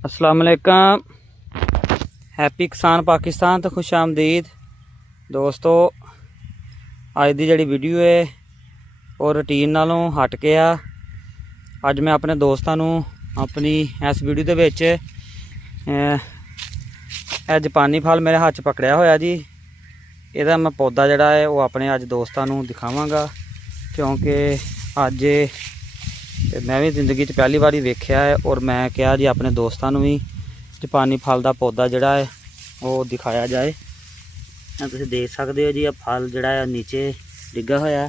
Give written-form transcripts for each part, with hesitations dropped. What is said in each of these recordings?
अस्सलाम वालेकुम। हैप्पी किसान पाकिस्तान तो खुश आमदीद दोस्तों। अज की जी वीडियो है और रूटीन नालों हट के अज मैं अपने दोस्तों अपनी इस वीडियो के विच जापानी फल मेरे हाथ च पकड़िया होया जी। यदा मैं पौधा जड़ा है वो अपने अज दोस्तों दिखावांगा, क्योंकि अज मैं भी जिंदगी च पहली बारी वेख्या है और मैं क्या जी अपने दोस्तों भी जापानी फल का पौधा जड़ा है वो दिखाया जाए। तुम देख सकते हो जी, यह फल जड़ा है नीचे डिग्गा होया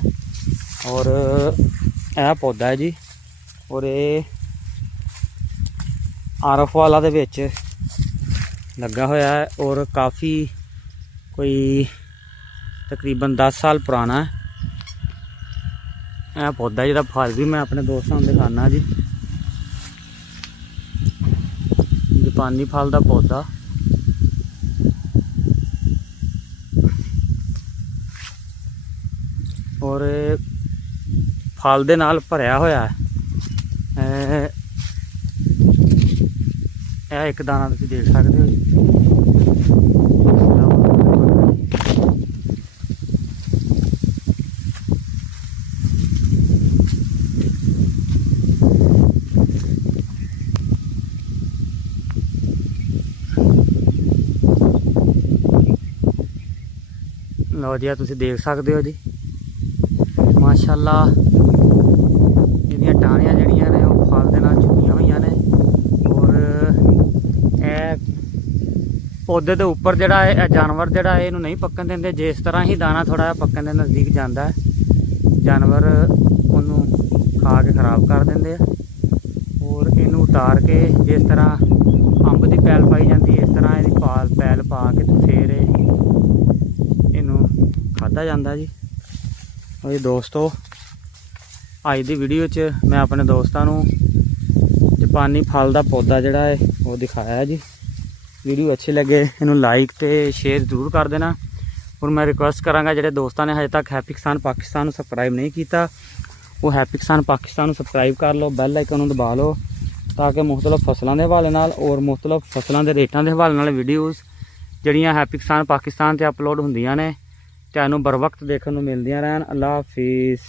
और यह पौधा है जी। और ये आरफ वाला दे विच लगा होया है और काफ़ी कोई तकरीबन 10 साल पुराना है। यह पौधा जो फल भी मैं अपने दोस्तों को दिखाना जी। जापानी फल का पौधा और फल दे नाल भरिया होया है। यह एक दाना तुम देख सकते हो जी। लो जी, तुम देख सकते हो जी, माशाअल्लाह इहदियां टाहनियां जड़ियां ने वो फल दे नाल छुपियां हुई ने। और पौधे के उपर जड़ा है जानवर जड़ा है इनू नहीं पकन देंगे। जिस तरह ही दाना थोड़ा जिहा पकन के नज़दीक जाता है, जानवर उन्होंने खा के खराब कर देंगे। और इनू उतार के जिस तरह अंब की पैल पाई जाती है, इस तरह इसकी पैल पा के तो फिर इनू खाधा जाता जी। और दोस्तों अज की वीडियो च मैं अपने दोस्तों जापानी फल का पौधा जड़ा है वो दिखाया है जी। वीडियो अच्छी लगे इनू लाइक तो शेयर जरूर कर देना। और मैं रिक्वेस्ट कराँगा जो दोस्तों ने हजे तक हैप्पी किसान पाकिस्तान को सबसक्राइब नहीं किया, वो हैप्पी किसान पाकिस्तान को सबसक्राइब कर लो, बैल आइकन दबा लो, ताकि मुख्तलिफ फसलों के हवाले नाल और मुख्तलिफ फसलों के रेटों के हवाले नाल वीडियोज़ जड़ियाँ हैप्पी किसान पाकिस्तान से अपलोड होंदियां ने, तुहानूं बर वक्त देखने को मिलदियां रहन। अल्लाह हाफिज़।